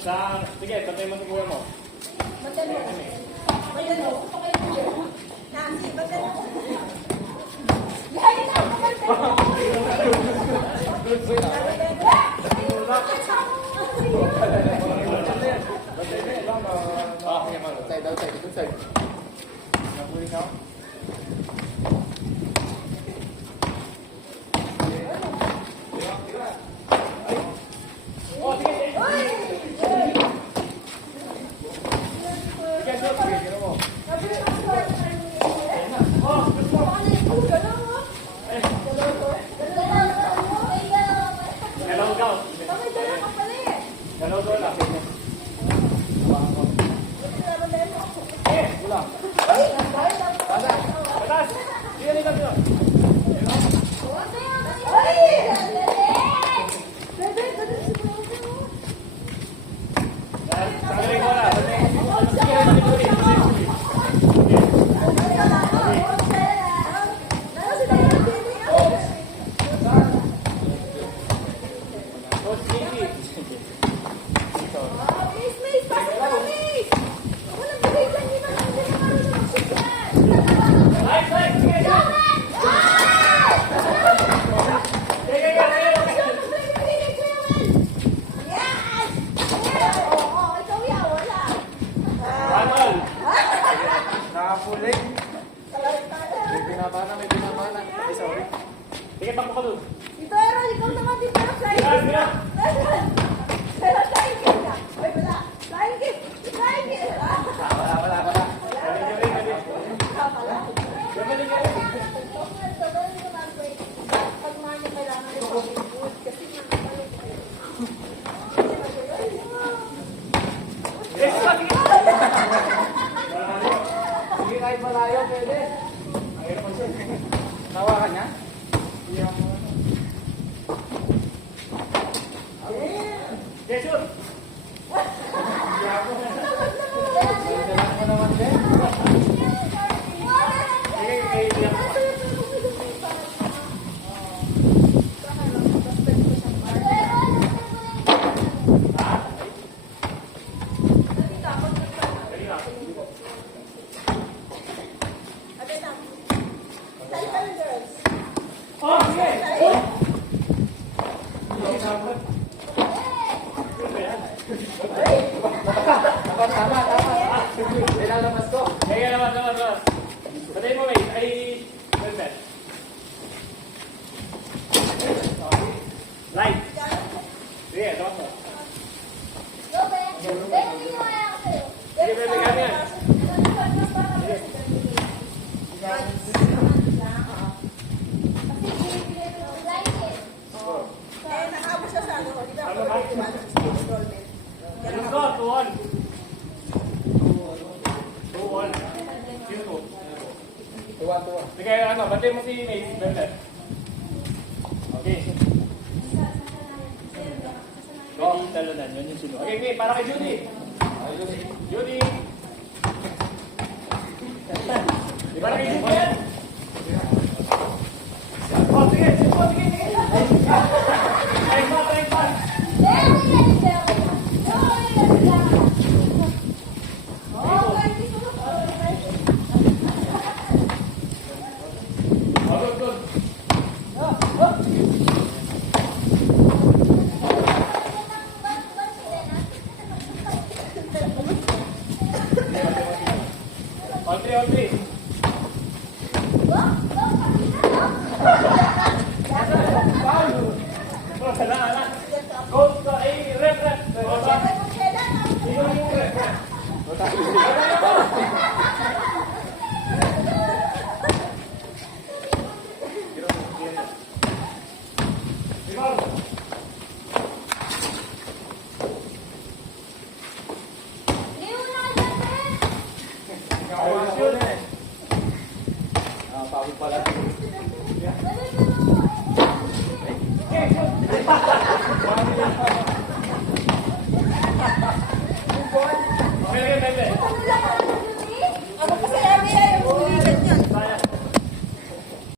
Sige, patay mo sa kuya mo. Batan mo. Batan mo. Nancy, batan mo. Yahin na, batan mo. Outside. Napuling ako. Nakapuling. May binabana. Sorry. Sige, takbo ka doon. Ito, Aaron, ikaw naman din pero flying kiss na. Pero flying kiss na. Ay, wala. Flying kiss. Wala. Pag mga niya kailangan yung pag-food kasi Sige, kahit malayo, pwede. Nawakan niya? Okay, sure. Dalang mo naman din. Oh, sige. Tama. Nilalabas ko. Kaya naman. Patay mo, mate. Ay, perfect. Light. Sige, tapos mo. Sige, bebe, kami yan. nakabot siya sa ano, di ba? Ano ba? Let's go, 2-1. 2-1. Sino to? Tuwa. Sige, batay mo si Nate. Perfect. Okay. Pwede talunan, yun yung sino. Okay, para kay Judy. Judy. Para kay Judy yan. Oh, sige. Ay, pa. Good. On three. Go, rep. Pawid pala. Okay,